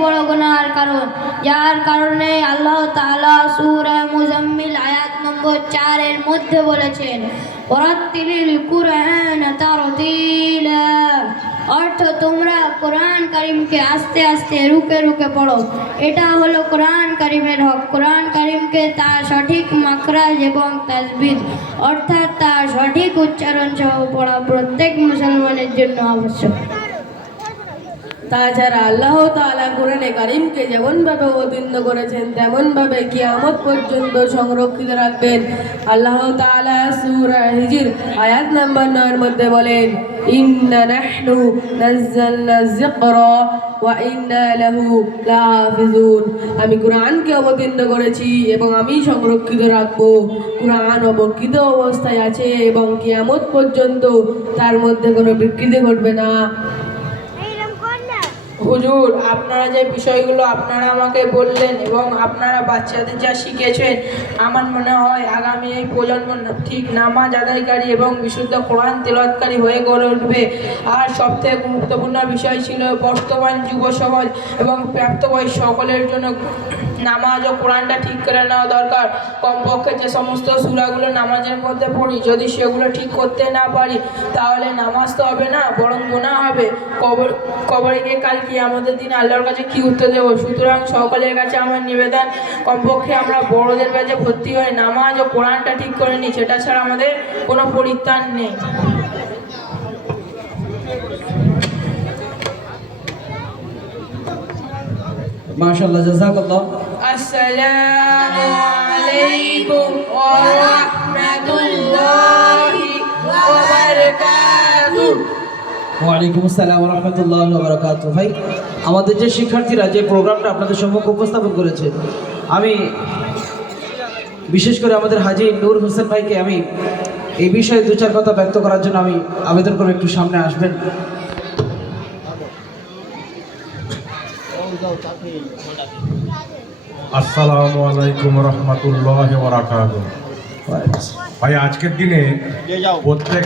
বড় গুনার কারণ, যার কারণে আল্লাহ তাআলা সূরা মুজাম্মিল আয়াত নম্বর 4 এর মধ্যে বলেছেন ওয়ারাত্তিলিল কুরআন তারতিলা, অর্থ তোমরা কোরআন কারীমকে আস্তে আস্তে রুকে রুকে পড়ো। এটা হলো কোরআন কারীমের হক। কোরআন কারীমকে তার সঠিক মাখরাজ এবং তাজবিদ অর্থাৎ তার সঠিক উচ্চারণ সহ পড়া প্রত্যেক মুসলমানের জন্য আবশ্যক। তাছাড়া আল্লাহ তাআলা কোরআনে কারীমকে যেমনভাবে অবতীর্ণ করেছেন তেমনভাবে কিয়ামত পর্যন্ত সংরক্ষিত রাখবেন। আল্লাহ তাআলা সূরা হিজর আয়াত নম্বর 9 এর মধ্যে বলেন ইন্না নাহনু নাযালনা যিকরা ওয়া ইন্না লাহু লাহাফিজুন, আমি কোরআনকে অবতীর্ণ করেছি এবং আমি সংরক্ষিত রাখবো। কোরআন অবকৃত অবস্থায় আছে এবং কিয়ামত পর্যন্ত তার মধ্যে কোনো বিকৃতি ঘটবে না। হুজুর, আপনারা যে বিষয়গুলো আপনারা আমাকে বললেন এবং আপনারা বাচ্চাদের যা শিখেছেন, আমার মনে হয় আগামী এই প্রজন্ম ঠিক নামাজ আদায়কারী এবং বিশুদ্ধ কোরআন তেলাওয়াতকারী হয়ে গড়ে উঠবে। আর সবথেকে গুরুত্বপূর্ণ বিষয় ছিল বর্তমান যুব সমাজ এবং প্রাপ্তবয়স্ক সকলের জন্য নামাজ ও কোরআনটা ঠিক করে নেওয়া দরকার। কমপক্ষে যে সমস্ত সূরাগুলো নামাজের মধ্যে পড়ি, যদি সেগুলো ঠিক করতে না পারি তাহলে নামাজ তো হবে না, বরং গুনাহ হবে। কবরে গিয়ে কাল কিয়ামতের দিন আল্লাহর কাছে কি উত্তর দেবো? সুতরাং সকলের কাছে আমার নিবেদন, কমপক্ষে আমরা বড়দের কাছে ভর্তি হয়ে নামাজ ও কোরআনটা ঠিক করে নিই, সেটা ছাড়া আমাদের কোনো পরিত্রাণ নেই। মাশাআল্লাহ, জাযাকাল্লাহ। আসসালামু আলাইকুম ওয়া রাহমাতুল্লাহি ওয়া বারাকাতুহু। ওয়ালাইকুম আসসালাম ওয়া রাহমাতুল্লাহি ওয়া বারাকাতুহু। ভাই, আমাদের যে শিক্ষার্থীরা যে প্রোগ্রামটা আপনাদের সম্মুখে উপস্থাপন করেছে, আমি বিশেষ করে আমাদের হাজী নূর হোসেন ভাইকে আমি এই বিষয়ে দু চার কথা ব্যক্ত করার জন্য আমি আবেদন করে একটু সামনে আসবেন। আসসালামু আলাইকুম রহমতুল্লাহি ওয়া বারাকাতুহু। ভাই, আজকের দিনে প্রত্যেক